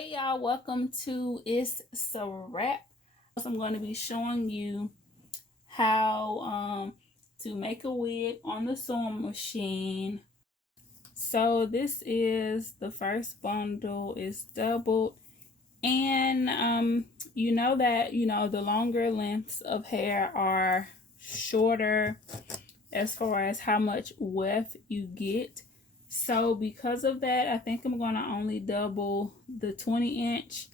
Hey y'all, welcome to Itz Sirap. I'm going to be showing you how to make a wig on the sewing machine. So this is the first bundle. It's doubled, and you know that the longer lengths of hair are shorter as far as how much weft you get. So because of that, I think I'm going to only double the 20-inch,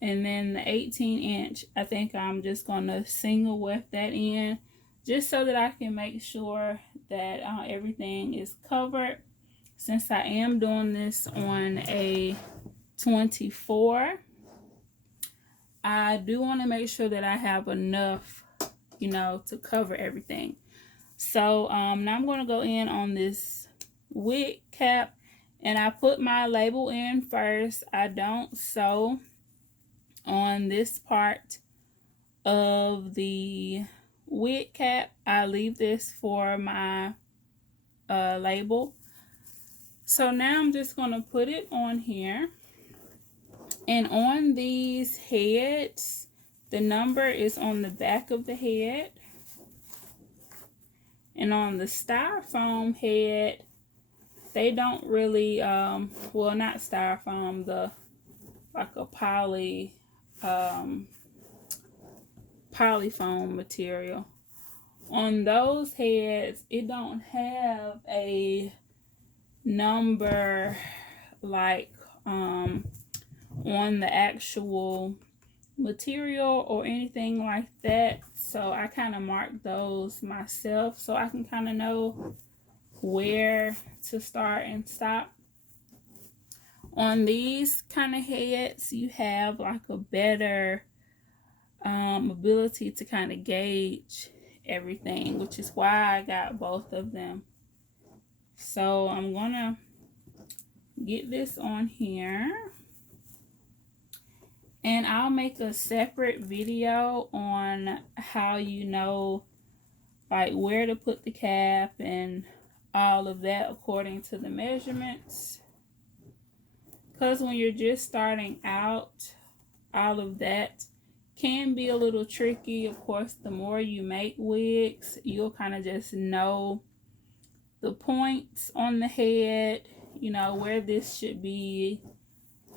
and then the 18-inch, I think I'm just going to single weft that in, just so that I can make sure that everything is covered. Since I am doing this on a 24, I do want to make sure that I have enough, to cover everything. So now I'm going to go in on this wig cap, and I put my label in first. I don't sew on this part of the wig cap. I leave this for my label. So now I'm just going to put it on here, and on these heads, the number is on the back of the head. And on the styrofoam head, they don't really, well, not styrofoam, like a polyfoam material. On those heads, it don't have a number like on the actual material or anything like that. So I kind of mark those myself so I can kind of know where to start and stop. On these kind of heads, you have like a better ability to kind of gauge everything, which is why I got both of them. So I'm gonna get this on here, and I'll make a separate video on how like where to put the cap and all of that according to the measurements. Because when you're just starting out, all of that can be a little tricky. Of course, the more you make wigs, you'll kind of just know the points on the head, where this should be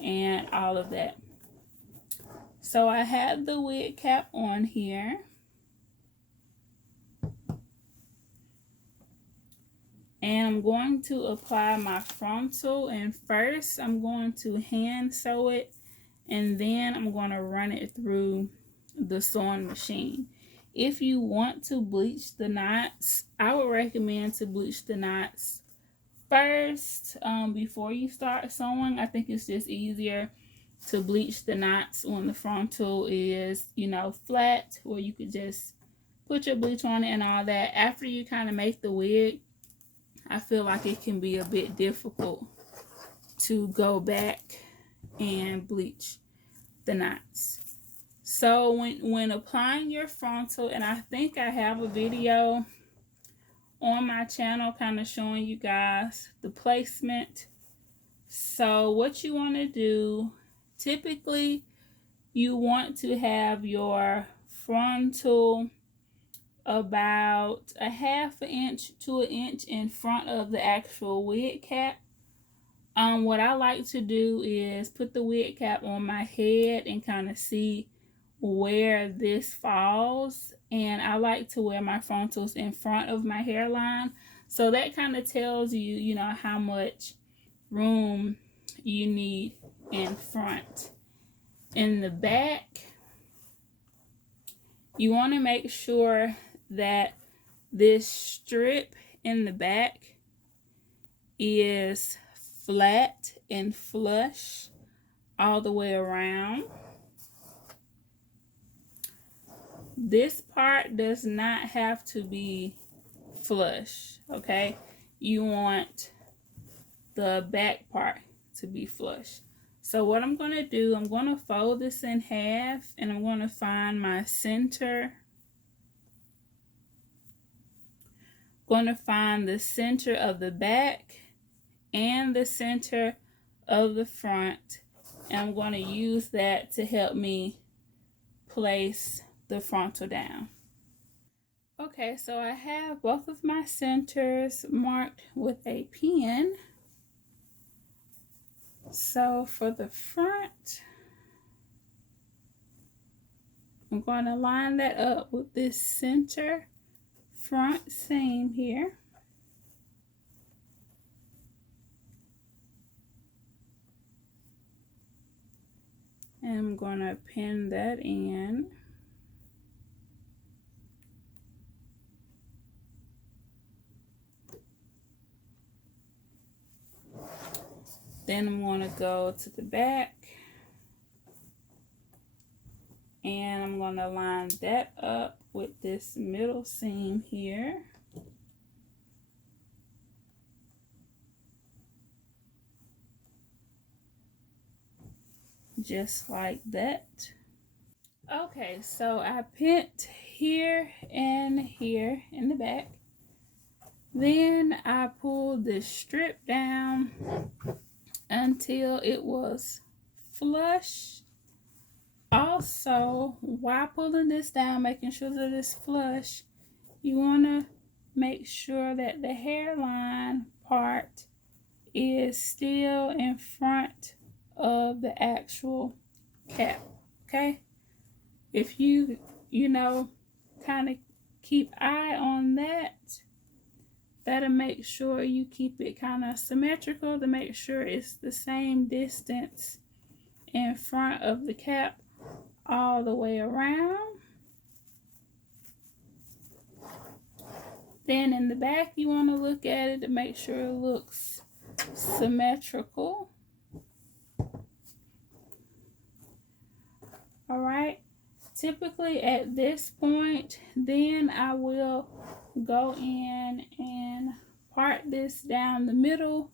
and all of that. So I have the wig cap on here. And I'm going to apply my frontal, and first I'm going to hand sew it, and then I'm going to run it through the sewing machine. If you want to bleach the knots, I would recommend to bleach the knots first before you start sewing. I think it's just easier to bleach the knots when the frontal is, flat, where you could just put your bleach on it and all that. After you kind of make the wig, I feel like it can be a bit difficult to go back and bleach the knots. So when applying your frontal, and I think I have a video on my channel kind of showing you guys the placement. So what you want to do, typically you want to have your frontal about a ½ inch to an inch in front of the actual wig cap. What I like to do is put the wig cap on my head and kind of see where this falls, and I like to wear my frontals in front of my hairline, so that kind of tells you, how much room you need in front. In the back, you want to make sure that this strip in the back is flat and flush all the way around. This part does not have to be flush, okay? You want the back part to be flush. So what I'm going to do, I'm going to fold this in half, and I'm going to find my center. I'm going to find the center of the back and the center of the front, And I'm going to use that to help me place the frontal down. Okay, so I have both of my centers marked with a pen. So for the front, I'm going to line that up with this center front seam here. And I'm going to pin that in. Then I'm going to go to the back. And I'm going to line that up with this middle seam here. Just like that. Okay, so I pinned here and here in the back. Then I pulled the strip down until it was flush. Also, while pulling this down, making sure that it's flush, you want to make sure that the hairline part is still in front of the actual cap, okay? If you know, kind of keep eye on that, that'll make sure you keep it kind of symmetrical to make sure it's the same distance in front of the cap all the way around. Then in the back, you want to look at it to make sure it looks symmetrical. All right. Typically at this point, then I will go in and part this down the middle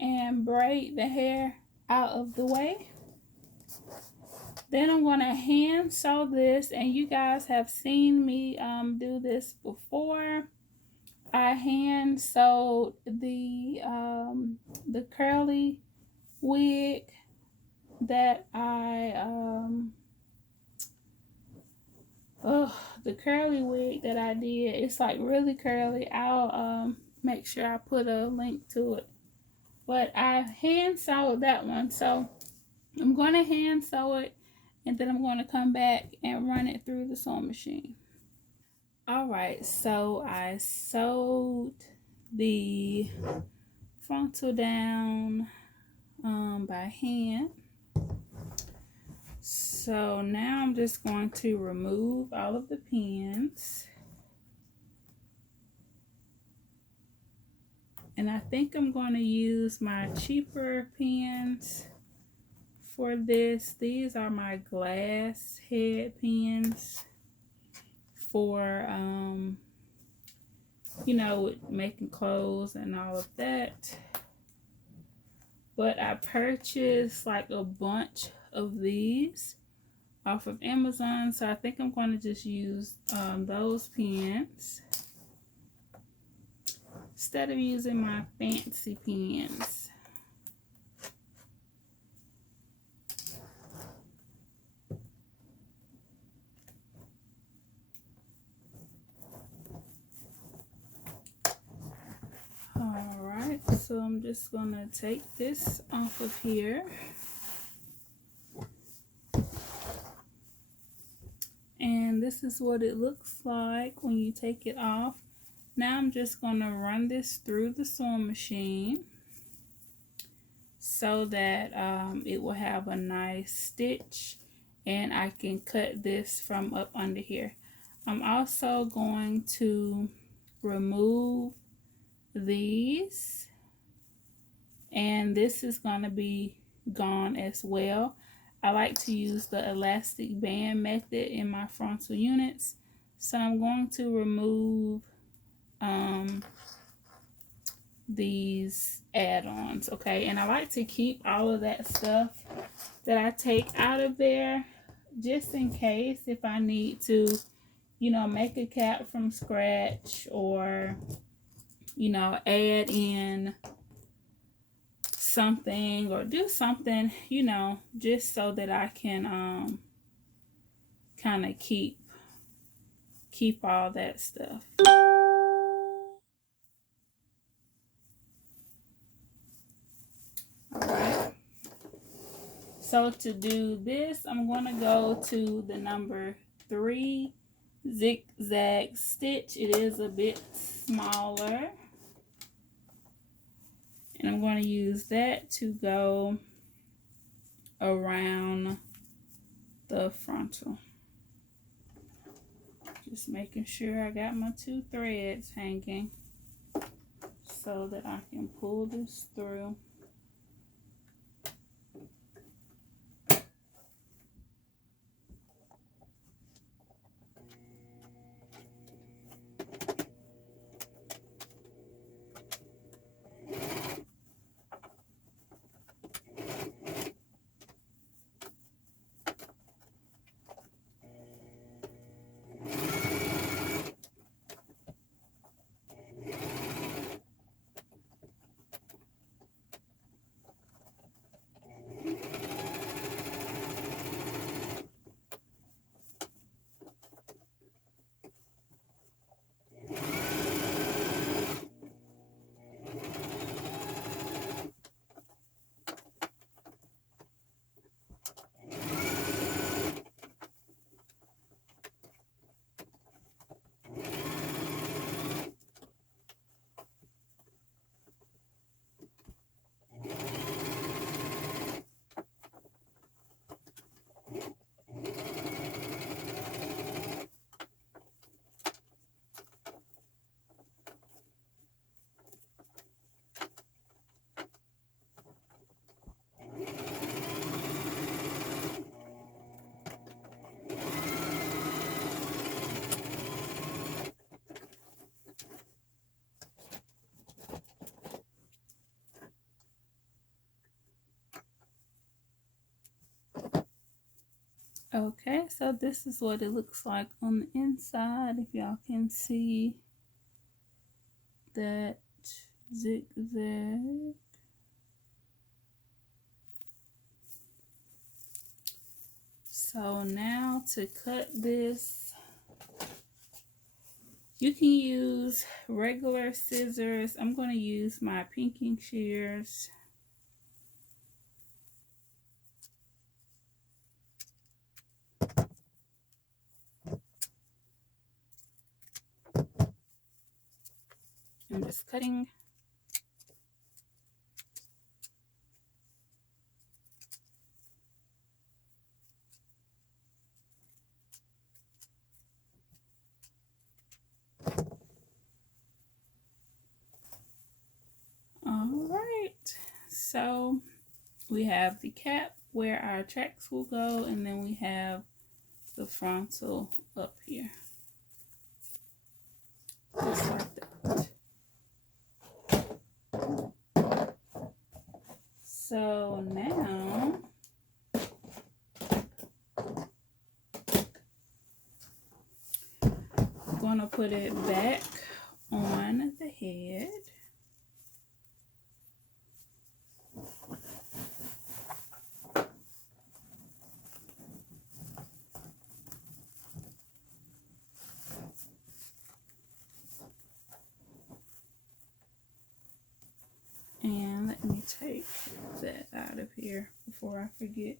and braid the hair out of the way. Then I'm going to hand sew this, and you guys have seen me do this before. I hand sewed the curly wig that the curly wig that I did. It's like really curly. I'll make sure I put a link to it. But I hand sewed that one, so I'm going to hand sew it, and then I'm going to come back and run it through the sewing machine. All right, so I sewed the frontal down by hand. So now I'm just going to remove all of the pins. And I think I'm going to use my cheaper pins for this. These are my glass head pins for, you know, with making clothes and all of that. But I purchased like a bunch of these off of Amazon, so I think I'm going to just use those pins instead of using my fancy pins. Alright, so I'm just going to take this off of here. And this is what it looks like when you take it off. Now I'm just going to run this through the sewing machine so that it will have a nice stitch, and I can cut this from up under here. I'm also going to remove these, and this is going to be gone as well. I like to use the elastic band method in my frontal units, so I'm going to remove these add-ons, okay? And I like to keep all of that stuff that I take out of there just in case if I need to, you know, make a cap from scratch, or, you know, add in something or do something, you know, just so that I can kind of keep all that stuff. Alright. So to do this, I'm going to go to the number 3 zigzag stitch. It is a bit smaller. And I'm going to use that to go around the frontal. Just making sure I got my 2 threads hanging so that I can pull this through. Okay, so this is what it looks like on the inside. If y'all can see that zigzag. So now to cut this, you can use regular scissors. I'm going to use my pinking shears. I'm just cutting. All right, so we have the cap where our tracks will go, and then we have the frontal up here, just like that. So now I'm going to put it back on the head. And let me take that out of here before I forget.